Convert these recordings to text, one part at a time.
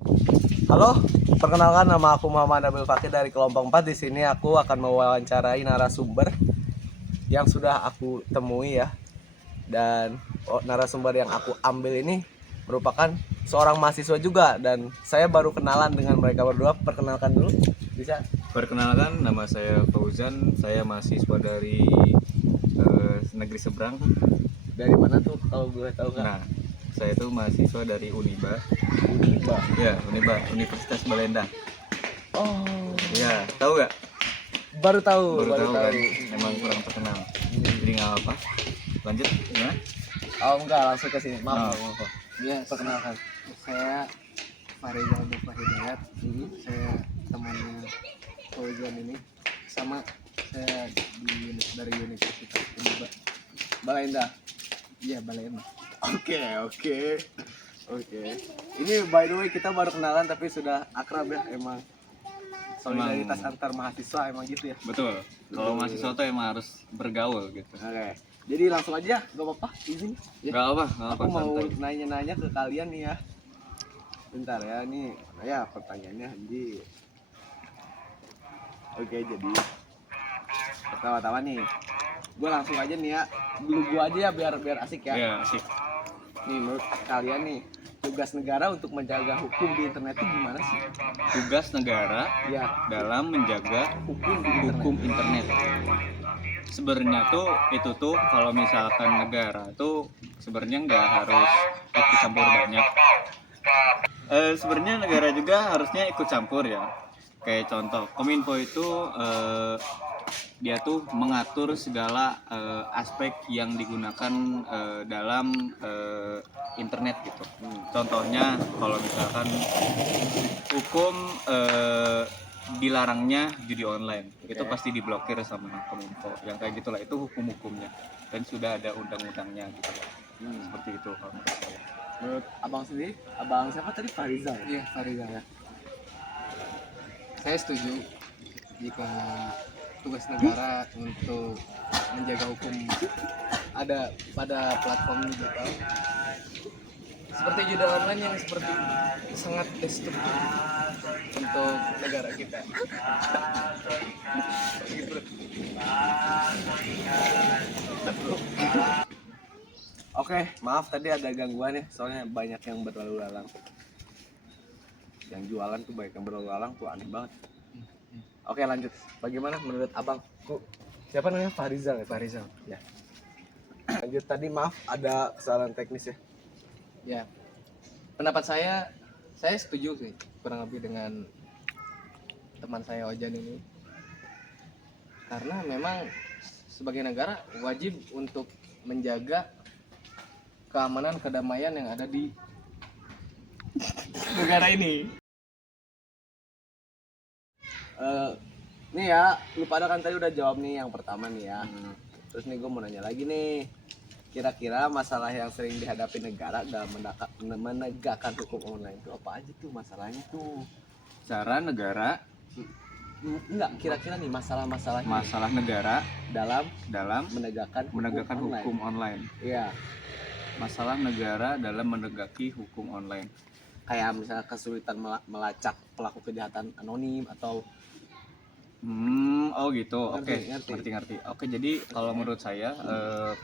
Halo, perkenalkan nama aku Muhammad Nabil Fakir dari kelompok 4. Di sini aku akan mewawancarai narasumber yang sudah aku temui ya. Dan narasumber yang aku ambil ini merupakan seorang mahasiswa juga dan saya baru kenalan dengan mereka berdua. Perkenalkan dulu, bisa? Perkenalkan, nama saya Fauzan, saya mahasiswa dari negeri seberang. Dari mana tuh kalau gue tahu nggak? Nah, saya itu mahasiswa dari Uniba. Uniba. Ya, Uniba, Universitas Belenda. Oh, Ya, tahu nggak? baru tahu. Baru tahu kan? Emang kurang terkenal. Jadi nggak apa. Lanjut, gimana? Oh enggak, langsung ke sini. Maaf, Oh. maaf. Ya, Perkenalkan. saya Farizal Mufa Hidayat. Saya temannya Fauzan ini. Sama saya dari Universitas Uniba. Balenda. Iya, Balema. Oke. Ini by the way kita baru kenalan tapi sudah akrab ya emang. Solidaritas antar mahasiswa emang gitu ya. Betul. Kalau mahasiswa tuh emang harus bergaul gitu. Oke. Jadi langsung aja, gak apa-apa, izin. Ya. Nggak apa, Aku mau santai. nanya-nanya ke kalian nih ya. Bentar ya, nih ya pertanyaannya Ji. Oke, jadi pertama-tama nih, gue langsung aja nih ya. Dulu gue aja ya biar asik ya. Ya, asik. Nih menurut kalian nih, tugas negara untuk menjaga hukum di internet itu gimana sih? Tugas negara Ya, dalam menjaga hukum di internet. hukum internet. Sebenarnya tuh itu tuh kalau misalkan negara tuh sebenarnya nggak harus ikut campur banyak. Sebenarnya negara juga harusnya ikut campur ya. Kayak contoh Kominfo itu dia tuh mengatur segala aspek yang digunakan dalam internet gitu. Contohnya kalau misalkan hukum dilarangnya judi online, itu pasti diblokir sama Kominfo. Yang kayak gitulah itu hukum-hukumnya dan sudah ada undang-undangnya gitu. Seperti itu kalau menurut saya. Menurut abang sendiri, abang siapa tadi? Farizal ya? Iya, Farizal ya. Saya setuju jika tugas negara untuk menjaga hukum ada pada platform digital seperti judi online yang seperti sangat destruktif untuk negara kita. Oke, maaf tadi ada gangguan ya, soalnya banyak yang berlalu lalang. Yang jualan tuh banyak yang berlalu lalang tuh aneh banget. Oke lanjut, bagaimana menurut abang? Siapa namanya? Farizal ya? Farizal. Ya. Lanjut tadi maaf ada kesalahan teknis ya. Ya, pendapat saya setuju sih kurang lebih dengan teman saya Ojan ini, karena memang sebagai negara wajib untuk menjaga keamanan kedamaian yang ada di negara ini. Nih ya, lu pada kan tadi udah jawab nih yang pertama nih ya. Terus nih gue mau nanya lagi nih. Kira-kira masalah yang sering dihadapi negara dalam menegakkan hukum online itu apa aja tuh masalahnya tuh? Cara negara, Enggak, kira-kira nih masalah-masalah masalah negara dalam dalam menegakkan menegakkan online. hukum online. Iya, Masalah negara dalam menegaki hukum online. kayak misalnya kesulitan melacak pelaku kejahatan anonim atau Oh gitu. Oke, Ngerti. ngerti. Oke, jadi kalau menurut saya,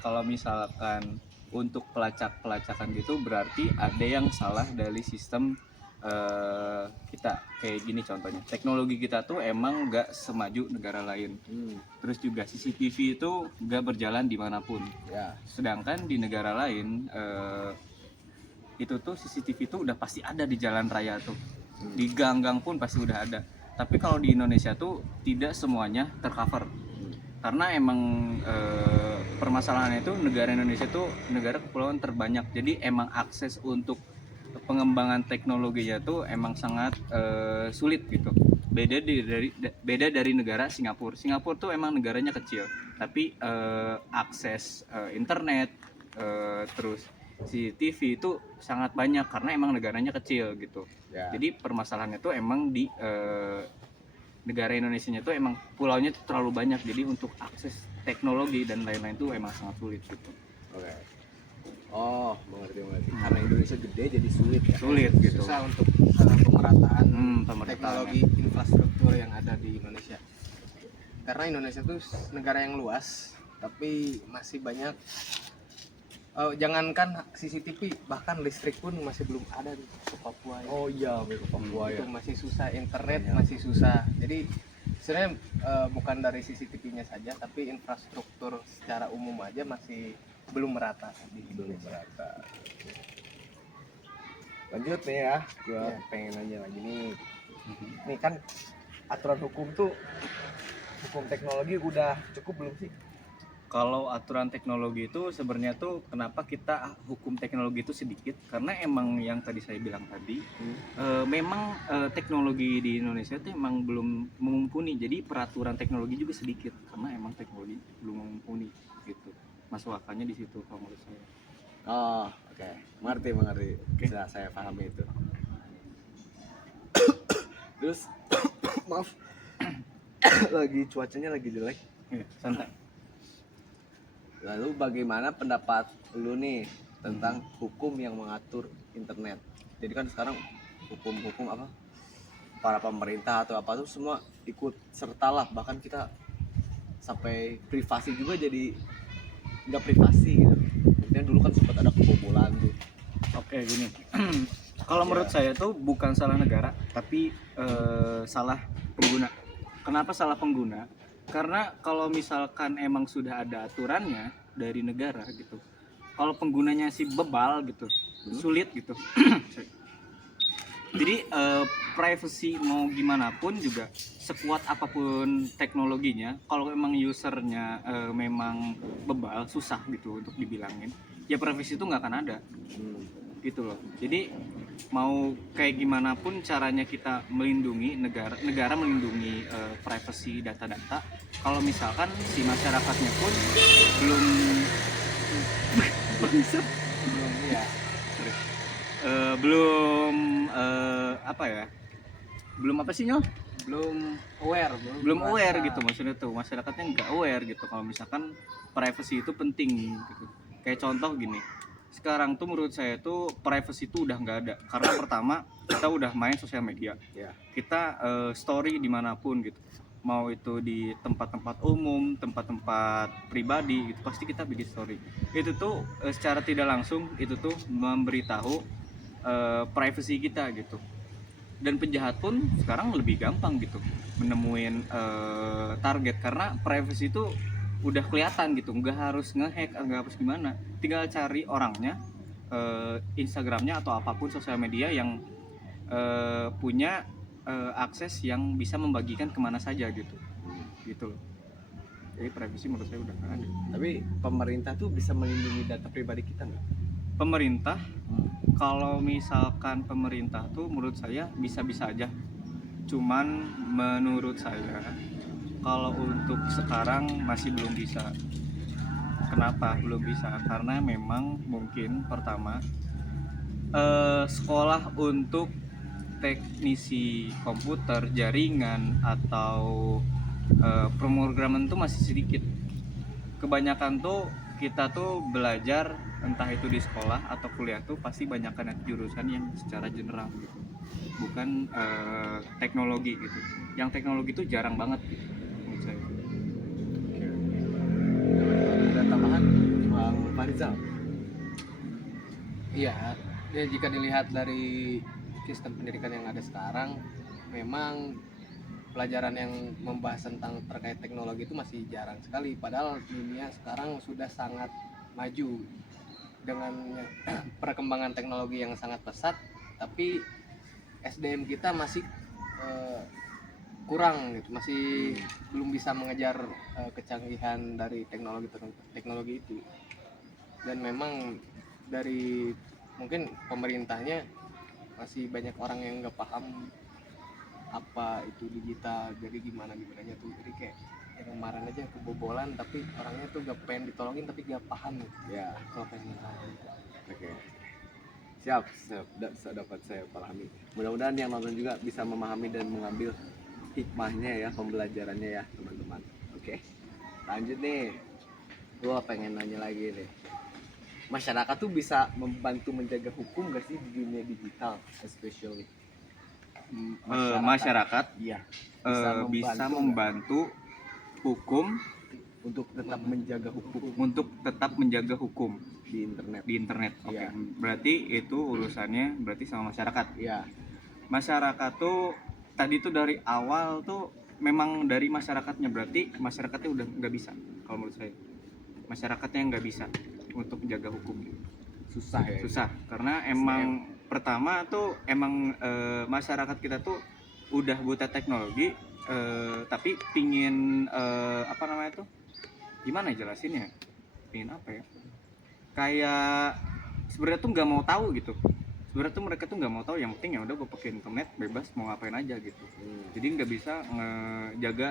kalau misalkan untuk pelacakan gitu, berarti ada yang salah dari sistem kita. Kayak gini contohnya, teknologi kita tuh emang nggak semaju negara lain. Terus juga CCTV itu nggak berjalan dimanapun. ya. Sedangkan di negara lain itu tuh CCTV itu udah pasti ada di jalan raya tuh, di gang-gang pun pasti udah ada. Tapi kalau di Indonesia tuh tidak semuanya tercover, karena emang permasalahannya itu negara Indonesia tuh negara kepulauan terbanyak, jadi emang akses untuk pengembangan teknologinya tuh emang sangat sulit gitu. Beda dari negara Singapura. Singapura tuh emang negaranya kecil, tapi akses internet terus CCTV itu sangat banyak karena emang negaranya kecil gitu. Ya. Jadi permasalahannya tuh emang di negara Indonesia tuh emang pulaunya tuh terlalu banyak, jadi untuk akses teknologi dan lain-lain tuh emang sangat sulit gitu. Oke. Oh, mengerti. Karena Indonesia gede jadi sulit ya. Sulit gitu. Susah untuk pemerataan Pemerataan. teknologi infrastruktur yang ada di Indonesia. Karena Indonesia tuh negara yang luas, tapi masih banyak jangankan CCTV, bahkan listrik pun masih belum ada di Papua ya. Oh iya, ke Papua Itu ya. masih susah, internet Banyak. masih susah. Jadi sebenarnya bukan dari CCTV-nya saja, tapi infrastruktur secara umum aja masih belum merata di Belum Indonesia. merata. Lanjut nih ya, gua Iya. pengen nanya lagi nih. Nih kan aturan hukum tuh, hukum teknologi udah cukup belum sih? Kalau aturan teknologi itu sebenarnya tuh kenapa kita hukum teknologi itu sedikit, karena emang yang tadi saya bilang tadi memang teknologi di Indonesia itu emang belum mumpuni, jadi peraturan teknologi juga sedikit karena emang teknologi belum mumpuni gitu. Masuk akalnya di situ kalau menurut saya. Oh, oke. Mengerti. Oke. Bisa saya pahami itu. Terus maaf lagi cuacanya lagi jelek. Iya, santai. Lalu bagaimana pendapat lu nih tentang hukum yang mengatur internet? Jadi kan sekarang hukum-hukum apa? Para pemerintah atau apa tuh semua ikut sertalah, bahkan kita sampai privasi juga jadi nggak privasi gitu. Kemudian dulu kan sempat ada kebobolan tuh. Oke, gini. Kalau menurut saya tuh bukan salah negara, tapi salah pengguna. Kenapa salah pengguna? Karena kalau misalkan emang sudah ada aturannya dari negara gitu, kalau penggunanya si bebal gitu, sulit gitu. Jadi privacy mau gimana pun juga, sekuat apapun teknologinya, kalau emang usernya memang bebal, susah gitu untuk dibilangin, ya privacy itu nggak akan ada gitu loh. Jadi mau kayak gimana pun caranya kita melindungi negara melindungi privacy data-data, kalau misalkan si masyarakatnya pun belum Belum ya, apa ya, belum apa sih Nyol, belum aware gitu, maksudnya tuh masyarakatnya nggak aware gitu kalau misalkan privacy itu penting gitu. Kayak contoh gini, sekarang tuh menurut saya tuh privacy itu udah nggak ada, karena pertama kita udah main sosial media Ya. kita story dimanapun gitu, mau itu di tempat-tempat umum, tempat-tempat pribadi gitu, pasti kita bikin story. Itu tuh secara tidak langsung itu tuh memberitahu privacy kita gitu. Dan penjahat pun sekarang lebih gampang gitu menemuin target, karena privacy itu udah kelihatan gitu, nggak harus ngehack, nggak harus gimana, tinggal cari orangnya, Instagramnya atau apapun sosial media yang punya akses yang bisa membagikan kemana saja gitu loh. Jadi privacy menurut saya udah nggak ada. Tapi pemerintah tuh bisa melindungi data pribadi kita nggak? Pemerintah, kalau misalkan pemerintah tuh menurut saya bisa-bisa aja, cuman menurut saya kalau untuk sekarang masih belum bisa. Kenapa belum bisa? Karena memang mungkin pertama sekolah untuk teknisi komputer, jaringan atau pemrograman tuh masih sedikit. Kebanyakan tuh kita tuh belajar entah itu di sekolah atau kuliah tuh pasti banyakkan jurusan yang secara general gitu, bukan teknologi gitu. Yang teknologi tuh jarang banget gitu menurut saya. Ada tambahan Bang Farizal? Iya, ya jika dilihat dari sistem pendidikan yang ada sekarang, memang pelajaran yang membahas tentang terkait teknologi itu masih jarang sekali. Padahal dunia sekarang sudah sangat maju dengan perkembangan teknologi yang sangat pesat, tapi SDM kita masih kurang gitu, masih belum bisa mengejar kecanggihan dari teknologi itu. Dan memang dari mungkin pemerintahnya masih banyak orang yang nggak paham apa itu digital, jadi gimana tuh. Jadi kayak yang kemarin aja kebobolan, tapi orangnya tuh gak pengen ditolongin tapi gak paham gitu. Ya, Kalau pengen ditolongin gitu. oke. Siap. Dapat saya pahami. Mudah-mudahan yang nonton juga bisa memahami dan mengambil hikmahnya ya, pembelajarannya ya teman-teman. Oke. Lanjut nih. Gua pengen nanya lagi nih. masyarakat tuh bisa membantu menjaga hukum gak sih di dunia digital, especially Masyarakat Iya, bisa membantu hukum untuk tetap menjaga hukum untuk tetap menjaga hukum di internet. di internet. Oke, Iya. berarti itu urusannya berarti sama masyarakat. Iya. Masyarakat tuh tadi tuh dari awal tuh memang dari masyarakatnya, berarti masyarakatnya udah nggak bisa kalau menurut saya. Masyarakatnya nggak bisa untuk menjaga hukum. Susah ya. Susah karena emang pertama tuh emang masyarakat kita tuh udah buta teknologi, tapi pingin apa namanya tuh, gimana jelasinnya, pingin apa ya, kayak sebenarnya tuh nggak mau tahu gitu. Sebenarnya tuh mereka tuh nggak mau tahu, yang penting ya udah gue pakai internet bebas mau ngapain aja gitu. Jadi nggak bisa ngejaga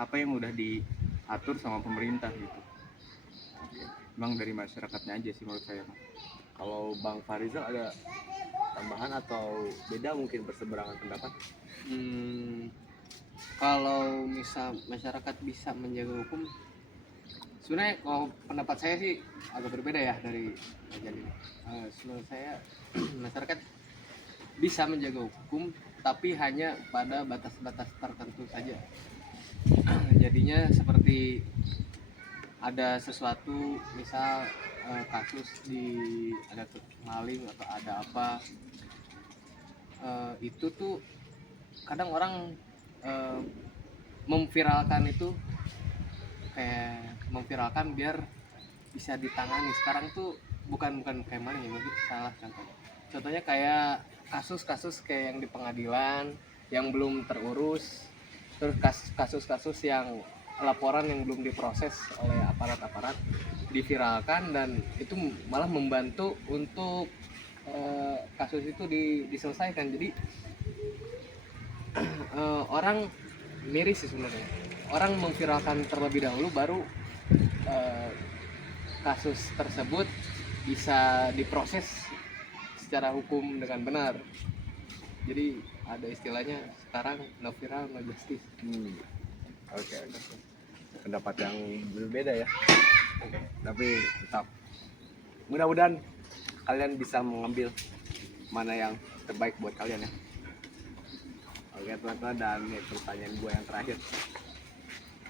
apa yang udah diatur sama pemerintah gitu. Emang dari masyarakatnya aja sih menurut saya. Kalau Bang Farizal ada tambahan atau beda mungkin berseberangan pendapat? Kalau misal masyarakat bisa menjaga hukum, sebenarnya kalau pendapat saya sih agak berbeda ya dari kajian ini. Menurut saya masyarakat bisa menjaga hukum, tapi hanya pada batas-batas tertentu saja. Jadinya seperti ada sesuatu, misal kasus ada maling atau ada apa, itu tuh kadang orang memviralkan itu, kayak memviralkan biar bisa ditangani. Sekarang tuh bukan kayak maling ya, mungkin salah contohnya kayak kasus-kasus kayak yang di pengadilan yang belum terurus, terus kasus-kasus yang laporan yang belum diproses oleh aparat diviralkan, dan itu malah membantu untuk kasus itu diselesaikan. Jadi orang miris sih sebenarnya, orang memviralkan terlebih dahulu baru kasus tersebut bisa diproses secara hukum dengan benar. Jadi ada istilahnya sekarang no viral no justice. Oke. Pendapat yang berbeda ya. Tapi tetap mudah-mudahan kalian bisa mengambil mana yang terbaik buat kalian ya. Oke teman-teman, dan ini pertanyaan gue yang terakhir.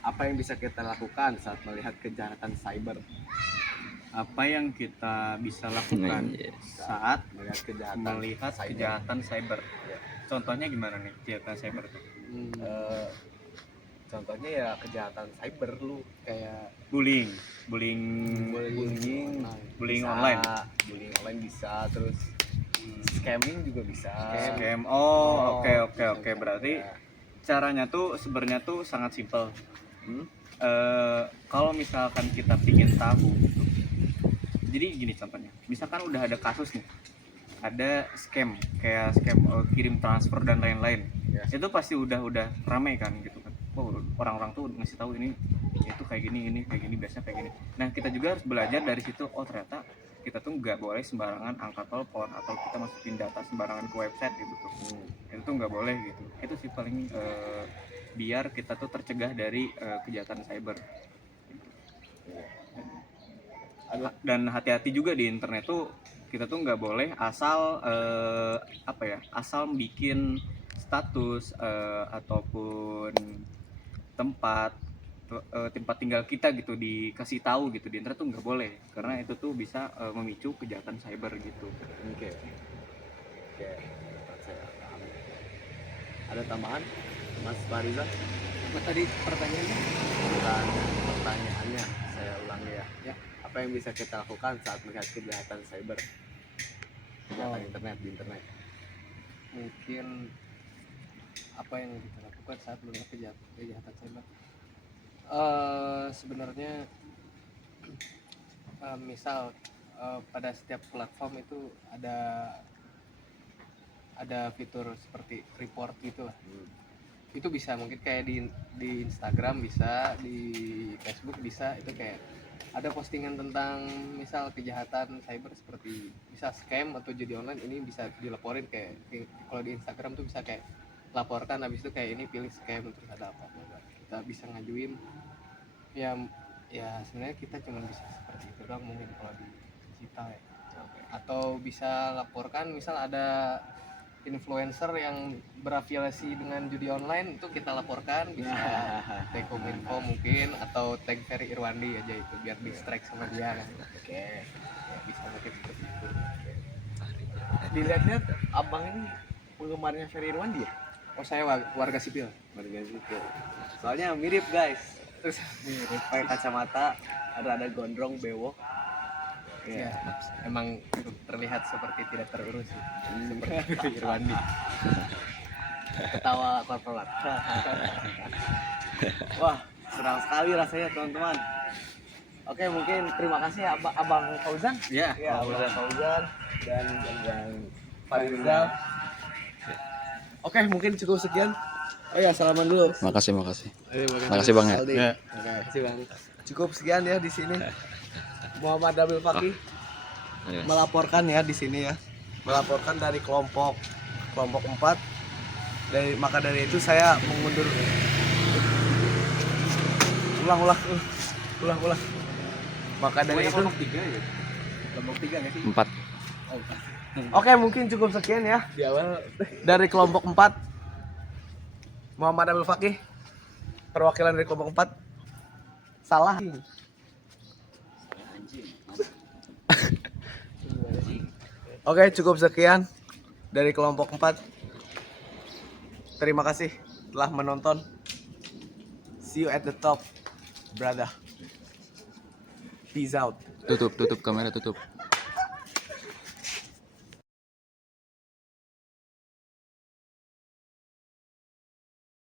Apa yang bisa kita lakukan saat melihat kejahatan cyber? Apa yang kita bisa lakukan saat Melihat kejahatan cyber? Ya. Contohnya gimana nih kejahatan cyber tuh? Contohnya ya kejahatan cyber, lu kayak Bullying online, bullying online bisa, terus scamming juga bisa. Scam. Oke. Berarti caranya tuh sebenarnya tuh sangat simpel. Kalau misalkan kita pingin tahu gitu, jadi gini contohnya, misalkan udah ada kasus nih, ada scam kayak scam kirim transfer dan lain-lain, itu pasti udah ramai kan gitu kan. Orang-orang tuh ngasih tahu ini itu kayak gini biasanya kayak gini. Nah kita juga harus belajar dari situ. Oh ternyata kita tuh nggak boleh sembarangan angkat telepon atau kita masukin data sembarangan ke website gitu tuh. Itu tuh nggak boleh gitu. Itu sih paling biar kita tuh tercegah dari kejahatan cyber. Dan hati-hati juga di internet tuh, kita tuh nggak boleh asal asal bikin status ataupun tempat tinggal kita gitu dikasih tahu gitu di internet tuh nggak boleh, karena itu tuh bisa memicu kejahatan cyber gitu. Oke. Saya paham. Ada tambahan, Mas Farizal? Apa tadi pertanyaannya? Bukan pertanyaannya, saya ulangi ya. Apa yang bisa kita lakukan saat melihat kejahatan cyber? Kejahatan internet di internet. Mungkin apa yang kita lakukan saat melihat kejahatan cyber? Sebenarnya misal pada setiap platform itu ada fitur seperti report gitu lah. Itu bisa mungkin kayak di Instagram bisa, di Facebook bisa, itu kayak ada postingan tentang misal kejahatan cyber seperti misal scam atau judi online, ini bisa dilaporin. Kayak kalau di Instagram tuh bisa kayak laporkan, habis itu kayak ini pilih scam, terus ada apa kita bisa ngajuin. Ya sebenarnya kita cuma bisa seperti itu doang mungkin kalau di kita ya. Atau bisa laporkan misal ada influencer yang berafiliasi dengan judi online, itu kita laporkan, bisa tag Kominfo mungkin atau tag Ferry Irwandi aja itu biar di strike sama dia kan. Oke. Ya, bisa mungkin seperti itu. Dilihat-lihat abang ini penggemarnya Ferry Irwandi ya? Oh, saya warga sipil. Warga sipil. Soalnya mirip guys. Terus Mirip pakai kacamata, ada gondrong bewok. ya, emang terlihat seperti tidak terurus sih. Seperti Irwandi. Ketawa korporat. Wah, senang sekali rasanya teman-teman. Oke, mungkin terima kasih ya Abang Fauzan. Ya, Ya, Abang Fauzan dan Farizal. Oke, mungkin cukup sekian. Oh ya, salaman dulu. Makasih. Makasih Bang ya. Aldi. Oke, makasih Bang. Cukup sekian ya di sini. Muhammad Abil Fakih melaporkan ya di sini ya. Melaporkan dari kelompok 4. Maka dari itu saya mengundur. Ulang. Maka dari itu kelompok 3 ya. Kelompok 3 nggak sih? 4. Oke, mungkin cukup sekian ya Di awal dari kelompok 4. Muhammad Abil Fakih, perwakilan dari kelompok 4. Salah. Oke, cukup sekian dari kelompok 4. Terima kasih telah menonton. See you at the top, brother. Peace out. Tutup kamera tutup.